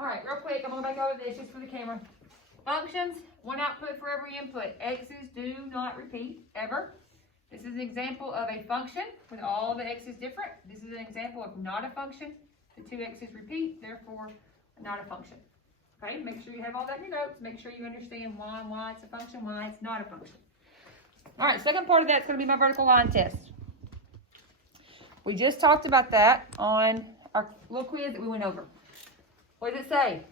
All right, real quick, I'm gonna back over this just for the camera. Functions, one output for every input. X's do not repeat, ever. This is an example of a function with all the x's different. This is an example of not a function. The two x's repeat, therefore not a function. Okay, make sure you have all that in your notes. Make sure you understand why it's a function, why it's not a function. All right, second part of that is going to be my vertical line test. We just talked about that on our little quiz that we went over. What does it say?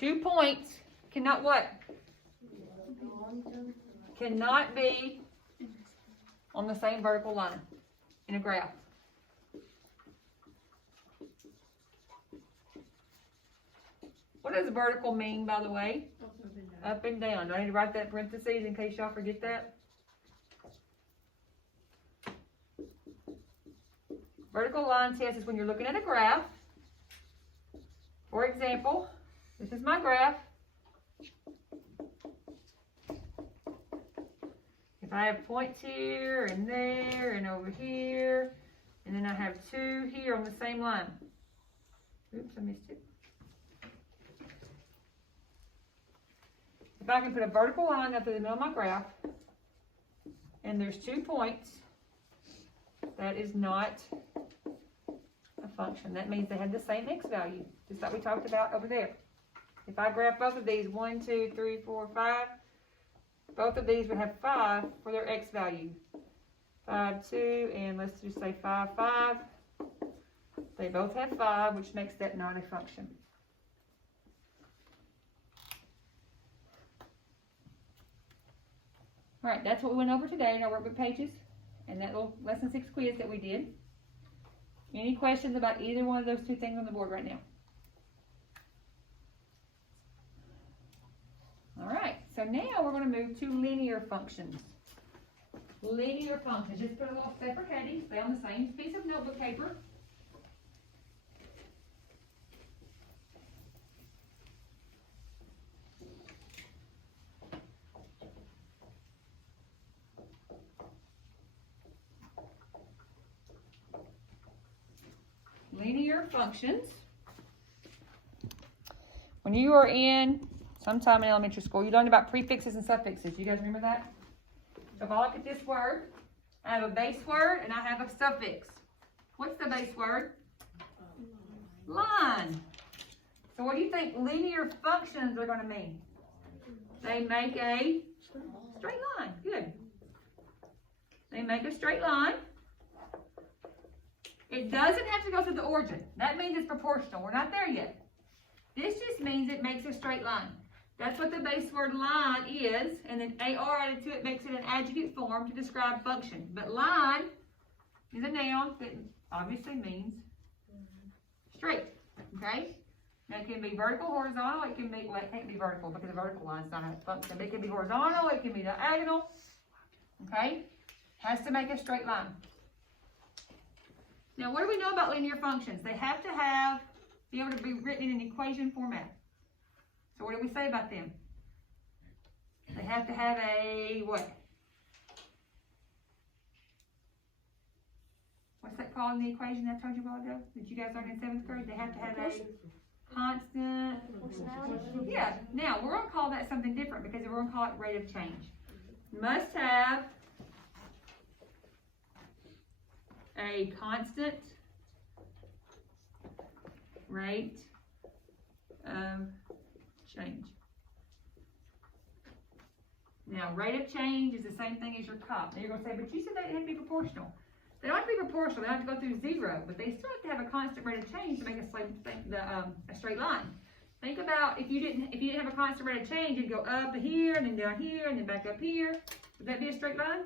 2 points cannot what? Cannot be on the same vertical line in a graph. What does vertical mean, by the way? Up and down. Do I need to write that in parentheses in case y'all forget that? Vertical line test is when you're looking at a graph. For example, this is my graph. If I have points here and there and over here, and then I have 2 here on the same line. Oops, I missed it. If I can put a vertical line up through the middle of my graph, and there's 2 points, that is not a function. That means they have the same x value, just like we talked about over there. If I graph both of these, 1, 2, 3, 4, 5, both of these would have 5 for their x value. 5, 2, and let's just say 5, 5. They both have 5, which makes that not a function. All right, that's what we went over today in our workbook pages and that little lesson 6 quiz that we did. Any questions about either one of those 2 things on the board right now? All right, so now we're going to move to linear functions. Linear functions, just put a little separate heading, stay on the same piece of notebook paper. Linear functions. When you are in sometime in elementary school, you learned about prefixes and suffixes. You guys remember that? So if I look at this word, I have a base word and I have a suffix. What's the base word? Line. So what do you think linear functions are going to mean? They make a straight line. Good. They make a straight line. It doesn't have to go through the origin. That means it's proportional. We're not there yet. This just means it makes a straight line. That's what the base word line is, and then AR added to it makes it an adjective form to describe function. But line is a noun that obviously means straight, okay? Now it can be vertical, horizontal, it can be, well, it can't be vertical because the vertical line is not a function. But it can be horizontal, it can be diagonal, okay? Has to make a straight line. Now, what do we know about linear functions? They have to be able to be written in an equation format. So what do we say about them? They have to have a what? What's that called in the equation I told you a while ago that you guys learned in 7th grade? They have to have a constant. Yeah. Now, we're going to call that something different because we're going to call it rate of change. Must have a constant rate of change. Now, rate of change is the same thing as your COP. Now, you're going to say, but you said they had to be proportional. They don't have to be proportional. They don't have to go through 0, but they still have to have a constant rate of change to make a straight line. Think about if you didn't have a constant rate of change, you'd go up here and then down here and then back up here. Would that be a straight line?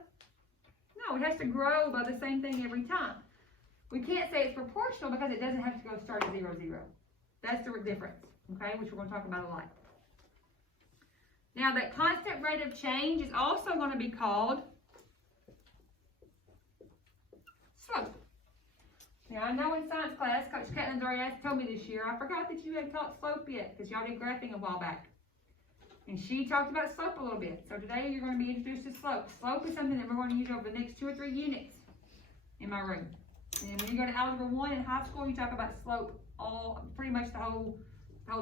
No, it has to grow by the same thing every time. We can't say it's proportional because it doesn't have to go start at 0, 0. That's the difference, okay, which we're going to talk about a lot. Now, that constant rate of change is also going to be called slope. Now, I know in science class, Coach Catlins already told me this year, I forgot that you hadn't taught slope yet because y'all did graphing a while back. And she talked about slope a little bit. So today you're going to be introduced to slope. Slope is something that we're going to use over the next 2 or 3 units in my room. And when you go to Algebra 1 in high school, you talk about slope pretty much the whole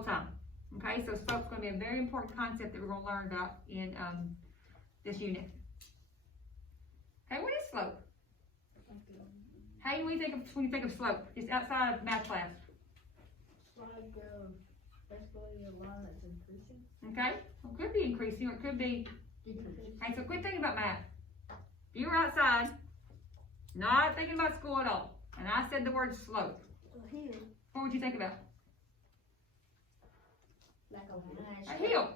time. Okay, so slope's going to be a very important concept that we're going to learn about in this unit. Okay, what is slope? How do we think of when you think of slope? It's outside of math class. Like, basically a line that's increasing. Okay, well, it could be increasing or it could be. Okay, so quit thinking about math. If you were outside, not thinking about school at all, and I said the word slope, what would you think about? Like A hill.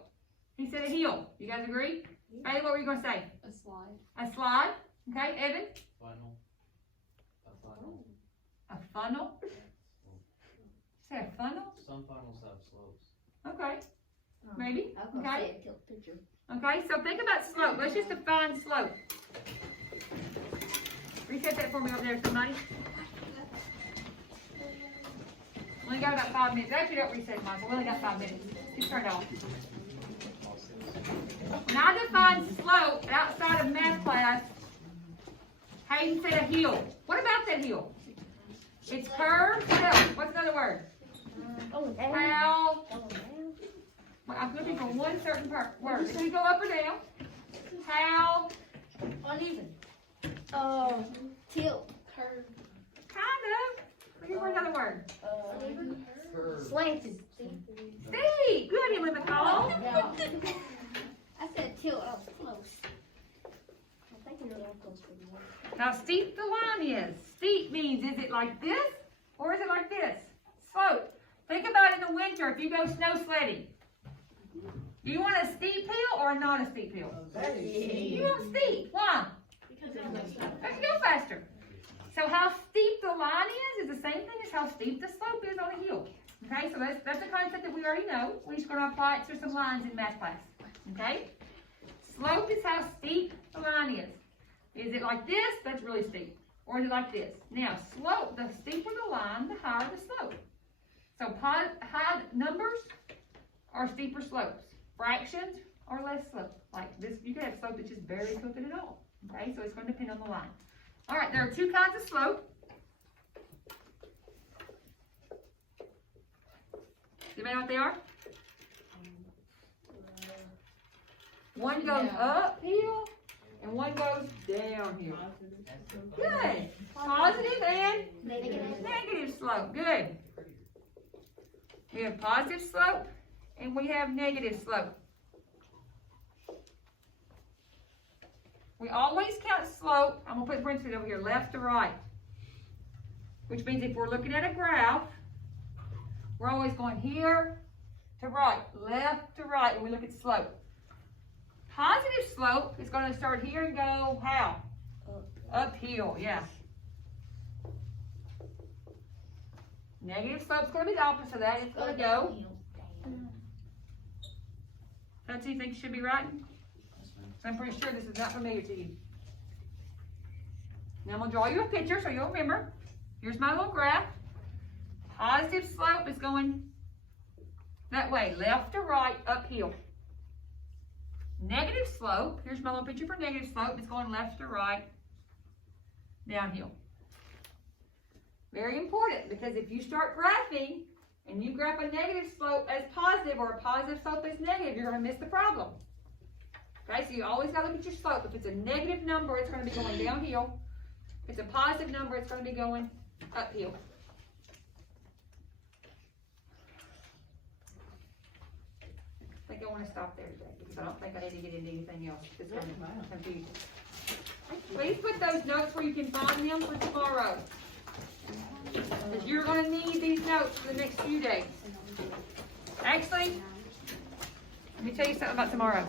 He said a hill. You guys agree? Bailey, what were you going to say? A slide. A slide. Okay, Evan? Funnel. A funnel. A funnel? Say a funnel? Some funnels have slopes. Okay, maybe. Okay. Okay. Okay, so think about slope. Let's just define slope. Reset that for me over there, somebody. We only got about 5 minutes. Actually, don't reset it, Michael. We only got 5 minutes. Just turn it off. When I define slope outside of math class, Hayden said a hill. What about that hill? It's curved. What else? What's another word? How? Well, I'm looking for one certain word. If you go up or down, how? Uneven. Tilt. Curve. Kind of. Looking for another word. Curve. Slanted. Steep. Good, Emily McCall. I said tilt. I was close. I think we're all close for the word. How steep the line is. Steep means, is it like this or is it like this? Slope. Think about it in the winter if you go snow sledding. Do you want a steep hill or not a steep hill? You want steep. Why? Because Let's go faster. So how steep the line is the same thing as how steep the slope is on a hill. Okay, so that's a concept that we already know. We're just going to apply it to some lines in math class. Okay? Slope is how steep the line is. Is it like this? That's really steep. Or is it like this? Now, slope, the steeper the line, the higher the slope. So high numbers are steeper slopes. Fractions are less slope. Like this, you could have slope that's just barely sloping at all. Okay, so it's going to depend on the line. All right, there are two kinds of slope. Do you know what they are? One goes uphill and one goes downhill. Good. Positive and negative slope. Good. We have positive slope and we have negative slope. We always count slope. I'm going to put parentheses over here, left to right. Which means if we're looking at a graph, we're always going here to right, left to right when we look at slope. Positive slope is going to start here and go how? Uphill, yeah. Negative slope is going to be the opposite of that. It's going to go. Don't you think you should be writing? I'm pretty sure this is not familiar to you. Now I'm going to draw you a picture so you'll remember. Here's my little graph. Positive slope is going that way, left to right, uphill. Negative slope, here's my little picture for negative slope, it's going left to right, downhill. Very important, because if you start graphing and you graph a negative slope as positive or a positive slope as negative, you're going to miss the problem. Okay, so you always got to look at your slope. If it's a negative number, it's going to be going downhill. If it's a positive number, it's going to be going uphill. I think I want to stop there today because I don't think I need to get into anything else. It's going to confuse you. Please put those notes where you can find them for tomorrow. Because you're going to need these notes for the next few days. Actually, let me tell you something about tomorrow.